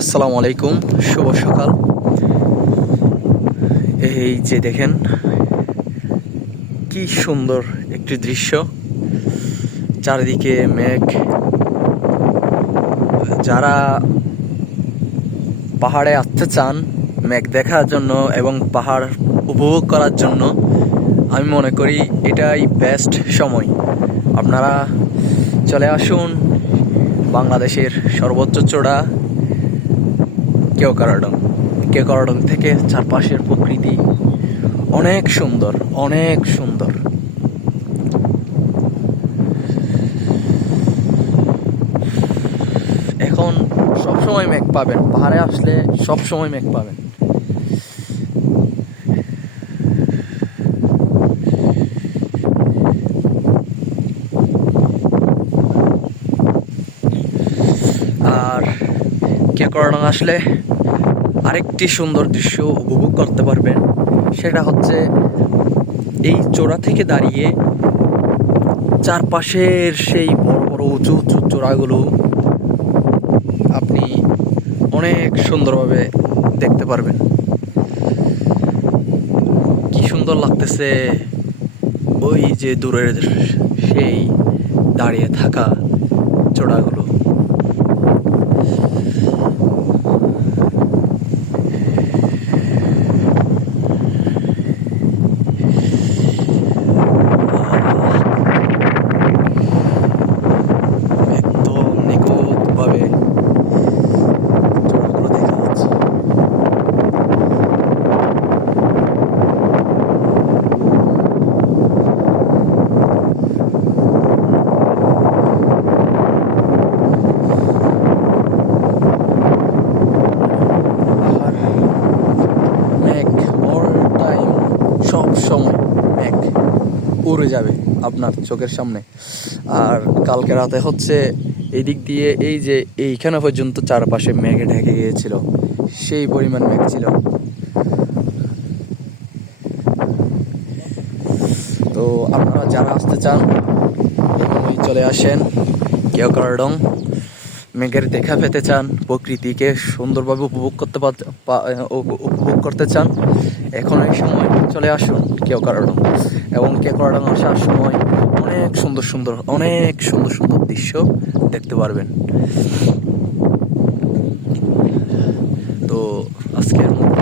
আসসালামু আলাইকুম, শুভ সকাল। এই যে দেখেন কি সুন্দর একটি দৃশ্য, চারিদিকে মেঘ। যারা পাহাড়ে আসতে চান মেঘ দেখার জন্য এবং পাহাড় উপভোগ করার জন্য, আমি মনে করি এটাই বেস্ট সময়। আপনারা চলে আসুন বাংলাদেশের সর্বোচ্চ চূড়া কেওক্রাডং। কেওক্রাডং থেকে চারপাশের প্রকৃতি অনেক সুন্দর, অনেক সুন্দর। এখন সব সময় মেঘ পাবেন, পাহাড়ে আসলে সব সময় মেঘ পাবেন। আর কেওক্রাডং আসলে আরেকটি সুন্দর দৃশ্য উপভোগ করতে পারবেন, সেটা হচ্ছে এই চূড়া থেকে দাঁড়িয়ে চারপাশের সেই বড় বড় উঁচু উঁচু চূড়াগুলো আপনি অনেক সুন্দরভাবে দেখতে পারবেন। কি সুন্দর লাগতেছে ওই যে দূরের সেই দাঁড়িয়ে থাকা চূড়াগুলো। একদম নিখুঁতভাবে চূড়াগুলো দেখা যাচ্ছে। আর মেঘ অল টাইম, সব সময় মেঘ উড়ে যাবে আপনার চোখের সামনে। আর কালকে রাতে হচ্ছে এই দিক দিয়ে এই যে এইখানে পর্যন্ত চারপাশে মেঘে ঢেকে গিয়েছিল, সেই পরিমাণ মেঘ ছিল। তো আপনারা যারা আসতে চান এখনই চলে আসেন কেওক্রাডং। মেঘের দেখা পেতে চান, প্রকৃতিকে সুন্দরভাবে উপভোগ করতে চান, এখন এই সময় চলে আসুন কেওক্রাডং। এবং কেওক্রাডং আসার সময় অনেক সুন্দর সুন্দর দৃশ্য দেখতে পারবেন। তো আজকের মতো